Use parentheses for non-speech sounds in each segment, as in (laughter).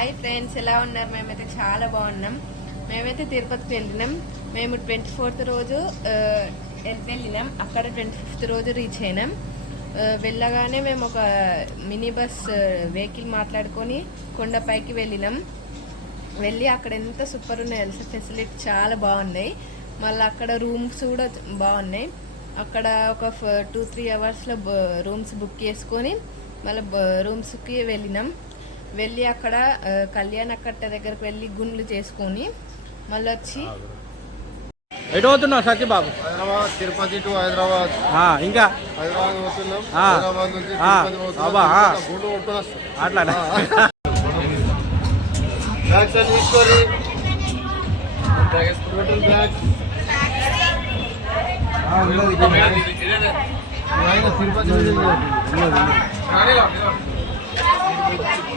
Hi friends ఎలా ఉన్నారు? మేమైతే చాలా బాగున్నాం. మేమైతే తిరుపతికి వెళ్ళినాం. మేము ట్వంటీ ఫోర్త్ రోజు వెళ్ళినాం. అక్కడ ట్వంటీ ఫిఫ్త్ రోజు రీచ్ అయినాం. వెళ్ళగానే మేము ఒక మినీ బస్ వెహికల్ మాట్లాడుకొని కొండపైకి వెళ్ళినాం. వెళ్ళి అక్కడ ఎంత సూపర్ ఉన్నాయి తెలుసా? ఫెసిలిటీ చాలా బాగున్నాయి. మళ్ళీ అక్కడ రూమ్స్ కూడా బాగున్నాయి. అక్కడ ఒక టూ త్రీ అవర్స్లో రూమ్స్ బుక్ చేసుకొని మళ్ళీ రూమ్స్కి వెళ్ళినాం. వెళ్ళి అక్కడ కళ్యాణ కట్ట దగ్గరకు వెళ్ళి గుండ్లు చేసుకొని మళ్ళీ వచ్చి ఎటు పోతున్నావు సత్యబాబు హైదరాబాద్ తిరుపతి టు హైదరాబాద్. ఇంకా? హైదరాబాద్ పోతున్నాం. హైదరాబాద్ నుంచి. గుండు బ్యాగ్స్ అన్ని తీసుకోరి టోటల్ బ్యాగ్స్ ఆయన తిరుపతి Gracias.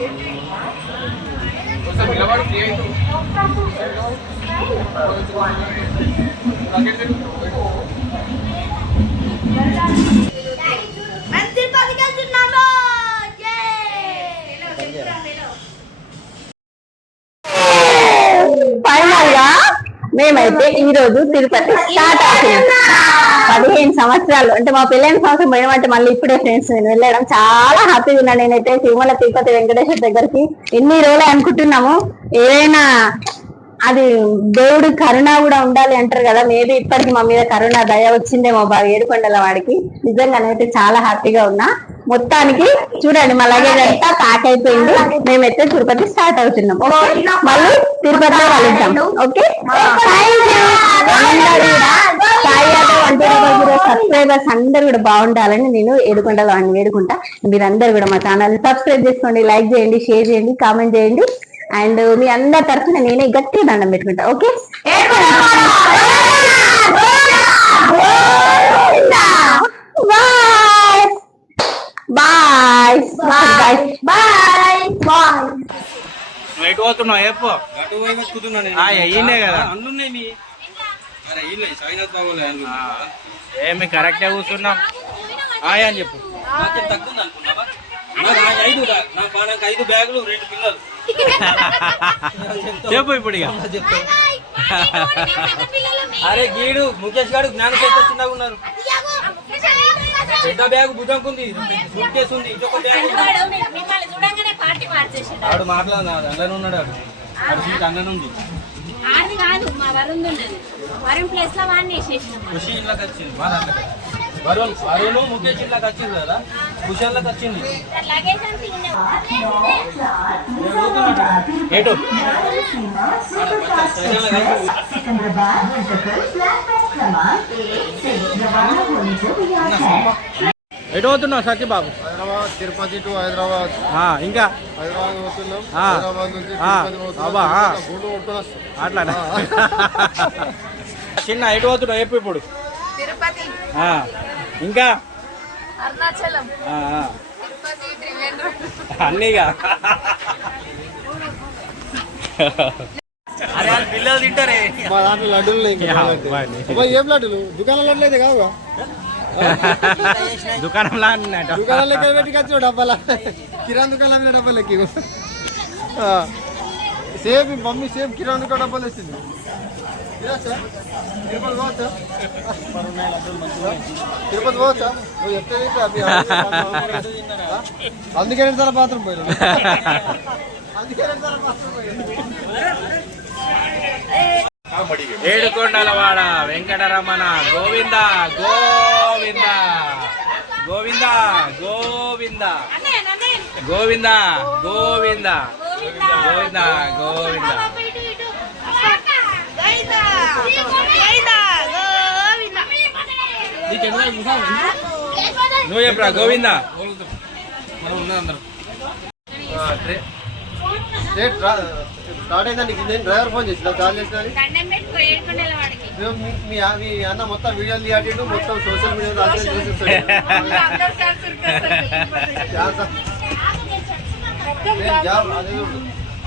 మేమైతే ఈ రోజు తిరుపతి స్టార్ట్ అవుతున్నాం పదిహేను సంవత్సరాలు. అంటే మా పెళ్ళైన సంవత్సరం పోయామంటే మళ్ళీ ఇప్పుడే ఫ్రెండ్స్ నేను వెళ్ళడం. చాలా హ్యాపీగా ఉన్నాను నేనైతే తిరుమల తిరుపతి వెంకటేశ్వర దగ్గరికి. ఎన్ని రోజులు అనుకుంటున్నాము. ఏదైనా అది దేవుడు కరుణ కూడా ఉండాలి అంటారు కదా. మేబీ ఇప్పటికి మా మీద కరుణ దయ వచ్చిందేమో బాగా ఏడుకొండల వాడికి. నిజంగానైతే చాలా హ్యాపీగా ఉన్నా. మొత్తానికి చూడండి మా లగేజ్ అంతా ప్యాక్ అయిపోయింది. మేమైతే తిరుపతి స్టార్ట్ అవుతున్నాం. ఓకే మళ్ళీ తిరుపతిలో కలుద్దాం. ఓకే సబ్స్క్రైబర్స్ అందరు కూడా బాగుండాలని నేను ఏడుకుంటా వాడిని వేడుకుంటా. మీరందరూ కూడా మా ఛానల్ సబ్స్క్రైబ్ చేసుకోండి లైక్ చేయండి షేర్ చేయండి కామెంట్ చేయండి. అండ్ మీ అందరి తరఫున నేనే గట్టిగా దండం పెట్టుకుంటా okay? Bye. Bye. Bye bye ఎటు పోతున్నావు? చెప్పు అటు పోయి బతుకుతున్నా నేను. ఆ, ఈయనే కదా. అన్నున్నాయి మీ సాయినాథ్ బాబు. ఏమి కరెక్టే కూర్చున్నాం ఆయ్ అని చెప్పు. నాకేం తగ్గుంది అనుకున్నావా నాకు ఐదు నా పా- నాకు ఐదు బ్యాగులు రెండు పిల్లలు. (laughs) చెప్పు ఇప్పుడు ఇక అరే గీడు ముఖేష్ గారు జ్ఞాన ఎంత చిన్నగా ఉన్నారు. పెద్ద బ్యాగ్ భుజంకుంది కేసు ఉంది ఇంకొక బ్యాగ్ ఆడు మాట్లాడినాడు అందరూ ఉన్నాడు ఆడు. ఆడు సీట్ అన్నను ఉంది. ఆడిది కాదు మా వరుణ్ ఉండదు వరుణ్ ప్లేస్లో వాడిని వేసేసినాం ఖుషి ఇంట్లోకి వచ్చింది మా వరుణ్ వరుణ్ ముఖేష్ ఇంట్లోకి వచ్చింది కదా. భుజాలకు వచ్చింది. ఏటో? సికింద్రాబాద్ ఎటు పోతున్నావు సఖి బాబు? హైదరాబాద్ తిరుపతి టు హైదరాబాద్. ఇంకా? హైదరాబాద్ పోతున్నాం. హైదరాబాద్ నుంచి అట్లా చిన్న ఎటు పోతున్నావు? చెప్పు ఇప్పుడు? ఇంకా? అరుణాచలం. అన్నీగా. పిల్లలు తింటారే. మా దాంట్లో లడ్డూలు ఏం లడ్డూలు? దుకాణం లడ్లు అయితే కావుగా డబ్బాల? సేమ్ మమ్మీ సేమ్ కిరాణా కూడా డబ్బాలు వచ్చింది తిరుపతి పోవచ్చా? తిరుపతి పోవచ్చా? నువ్వు చెప్తే అందుకే రెండు సార్లు బాత్రూమ్ పోయినా. అందుకే రెండు సార్లు బాత్రూమ్ పోయినా. ఏడుకొండలవాడ వెంకటరమణ గోవింద గోవింద గోవింద గోవింద గోవింద గోవింద. గోవిందా గోవిందా నువ్వు చెప్పరా గోవిందా డ్రైవర్ ఫోన్ చేసిన కాల్ చేసిన మీ అన్న మొత్తం వీడియోలు తీయాడు మొత్తం సోషల్ మీడియా జాబ్? అదే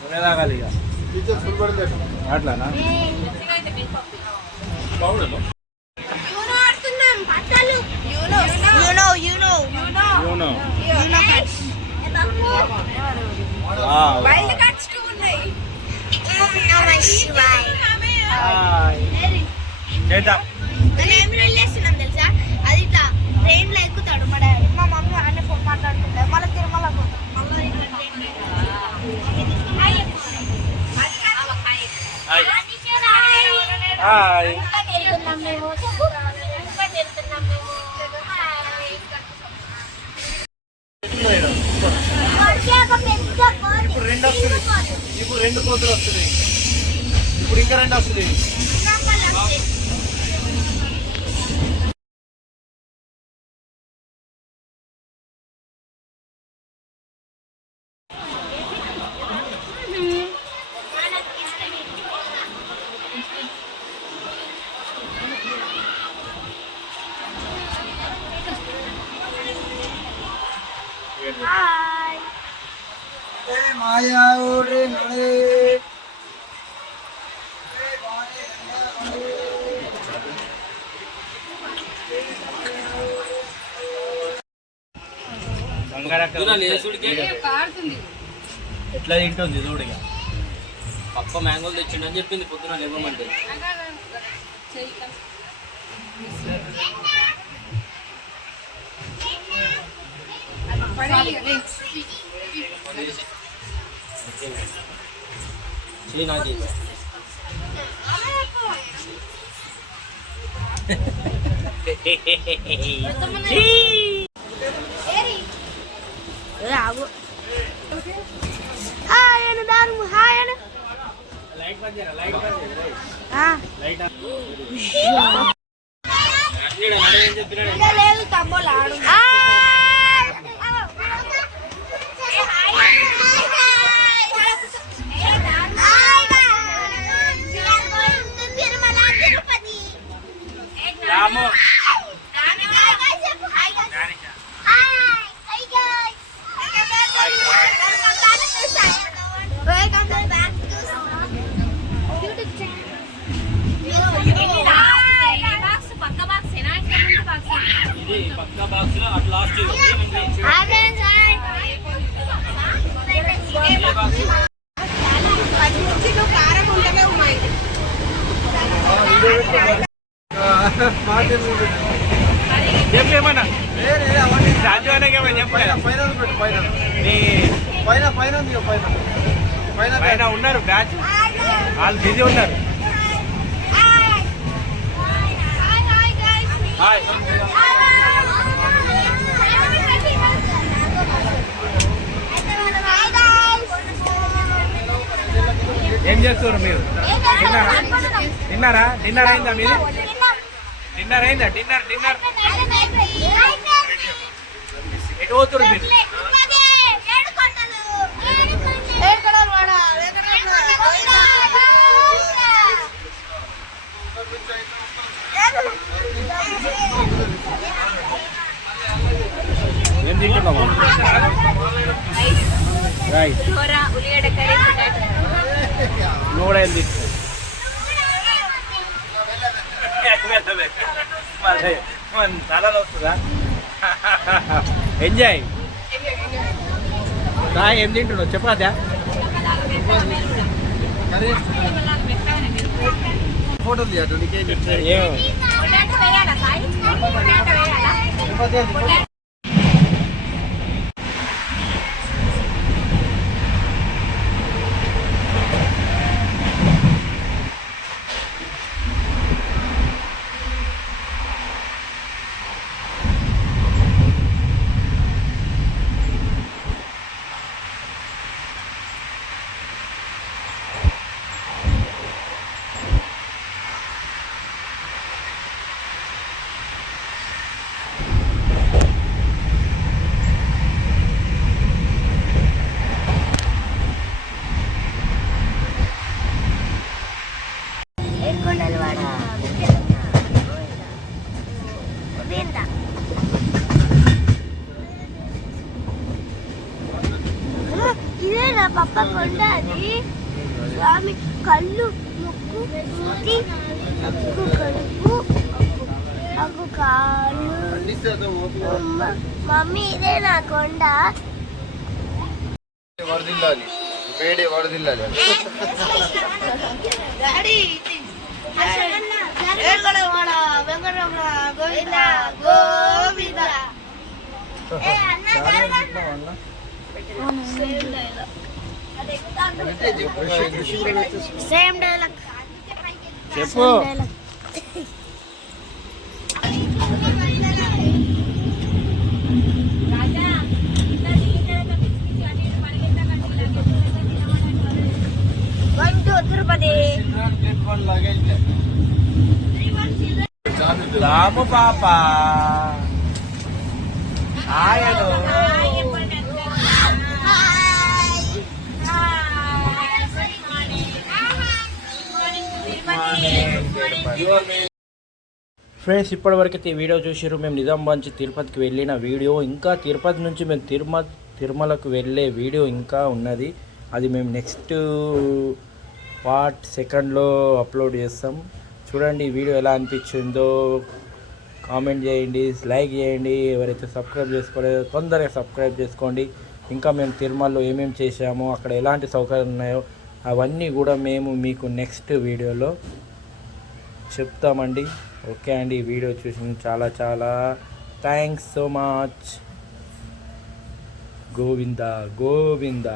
నువ్వే తాగాలి ఇక అట్లానా చేద్దాం నేను తెలుసా అది ఇట్లా ట్రైన్లో ఇప్పుడు ఇంకా రెండు వస్తుంది. మాయా ఓరే నడే బంగారక్క పొద్దున ఎట్లా తింటుంది చూడిగా పప్ప మ్యాంగోలు తెచ్చిండు అని చెప్పింది పొద్దున లేవమంటే. నాకు. చెయ్యి. రావు హాయ్ అని దాని హాయ్ అని లైట్ బంద్ చేయరా బ్యాచ్? వాళ్ళు బిజీ ఉన్నారు. హాయ్ ఏం చేస్తున్నారు మీరు? తిన్నారా తిన్నారా డిన్నర్ అయిందా మీరు? డిన్నర్ అయిందా? Dinner dinner. ఎటు పోతున్నారు మీరు ఏం తింటున్నావు రైట్ కూర ఉల్లిగడ్డ కర్రీ పొటాటో నువ్వు కూడా ఏం తీసుకో తలలో వస్తుందా? ఎంజాయ్ రా ఏం తింటున్నావు? చెప్పరాదా ఫోటోలు తీయటం నీకేం ఇదే నా పప్ప కొండ అది స్వామి కళ్ళు ముక్కు మూతి అక్కు కడుపు అక్కు కాళ్ళు. మమ్మీ ఇదే నా కొండ. వరదిల్లాలి. వేడి వరదిల్లాలి. డాడీ వెంకటరమణ గోవింద గోవింద. ఏ అన్న సేమ్ డైలాగ్ చెప్పు. రాము పాప. ఆయను. ఫ్రెండ్స్ ఇప్పటివరకు అయితే ఈ వీడియో చూసారు మేము నిజామాబాద్ నుంచి తిరుపతికి వెళ్ళిన వీడియో. ఇంకా తిరుపతి నుంచి మేము తిరుమ తిరుమలకు వెళ్ళే వీడియో ఇంకా ఉన్నది. అది మేము నెక్స్ట్ పార్ట్ సెకండ్లో అప్లోడ్ చేస్తాం. చూడండి వీడియో ఎలా అనిపించిందో. కామెంట్ చేయండి లైక్ చేయండి. ఎవరైతే సబ్స్క్రైబ్ చేసుకోలేదో తొందరగా సబ్స్క్రైబ్ చేసుకోండి. ఇంకా మేము తిరుమలలో ఏమేమి చేసామో అక్కడ ఎలాంటి సౌకర్యాలు ఉన్నాయో అవన్నీ కూడా మేము మీకు నెక్స్ట్ వీడియోలో చెప్తామండి. ఓకే అండి ఈ వీడియో చూసిన చాలా చాలా thanks so much. Govinda Govinda.